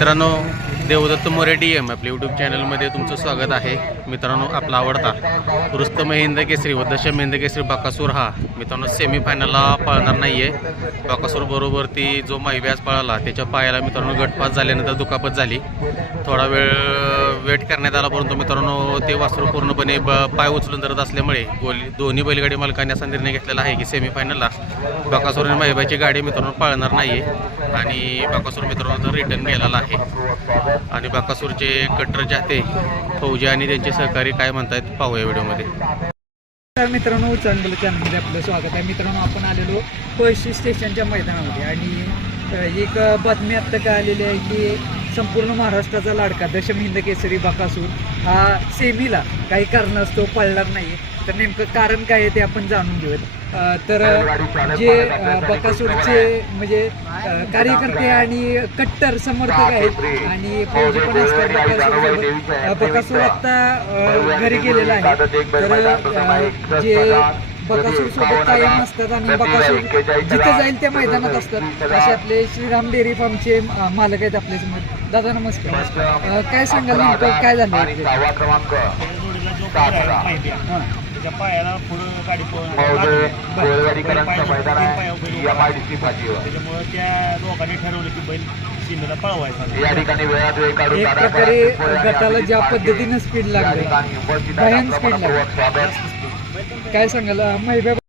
मित्रांनो Devdatt More D M आपल्या YouTube चॅनलमध्ये तुमचं स्वागत आहे. मित्रांनो आपला आवडता रुस्तम हिंद केसरी व दशम हिंद केसरी बाकासूर हा. मित्रांनो सेमीफायनलला पळणार नाही आहे बाकासूरबरोबर ती जो माईव्याज पळाला त्याच्या पायाला मित्रांनो गटपात झाल्यानंतर दुखापत झाली. थोडा वेळ वेट करण्यात आला परंतु मित्रांनो ते वासरू पूर्णपणे ब पाय उचलून धरत असल्यामुळे गोली दोन्ही बैलगाडी मालकांनी असा निर्णय घेतलेला आहे की सेमीफायनलला बाकासूर आणि महिबाची गाडी मित्रांनो पाळणार नाही आहे आणि बाकासूर मित्रांनो रिटर्न गेलेला आहे. आणि बाकासूरचे कट्टर जाते फौजी आणि त्यांचे सहकारी काय म्हणतायत पाहूया व्हिडिओमध्ये. तर मित्रांनो चॅनल चॅनलमध्ये आपलं स्वागत आहे. मित्रांनो आपण आलेलो पळशी स्टेशनच्या मैदानामध्ये. आणि एक बातमी आत्ता काय आलेली आहे की संपूर्ण महाराष्ट्राचा लाडका दशम हिंद केसरी बकासूर हा सेमीला काही कारणास्तव पळणार नाही तर नेमकं कारण काय आहे ते आपण जाणून घेऊयात. तर जे बकासूरचे म्हणजे कार्यकर्ते आणि कट्टर समर्थक आहेत आणि फौजी पण असतात बकासूर आत्ता अ, घरी गेलेला आहे. तर जे बकासूर सोबत कायम असतात आणि बकासूर जिथे जाईल त्या मैदानात असतात. असे आपले श्रीराम डेअरी फार्मचे मालक आहेत आपल्यासमोर. दादा नमस्कार. काय सांगाल नेमकं? काय झालं माहिती. त्याच्या पायाला पुढं गाडी पळून त्याच्यामुळे त्या दोघांनी ठरवलं की बैल सीमेला पळवायचा. या ठिकाणी वेळात वेळ काढून एक प्रकारे गटाला ज्या पद्धतीनं स्पीड लागली. भयान स्पीड लागली. काय सांगाल महिब्या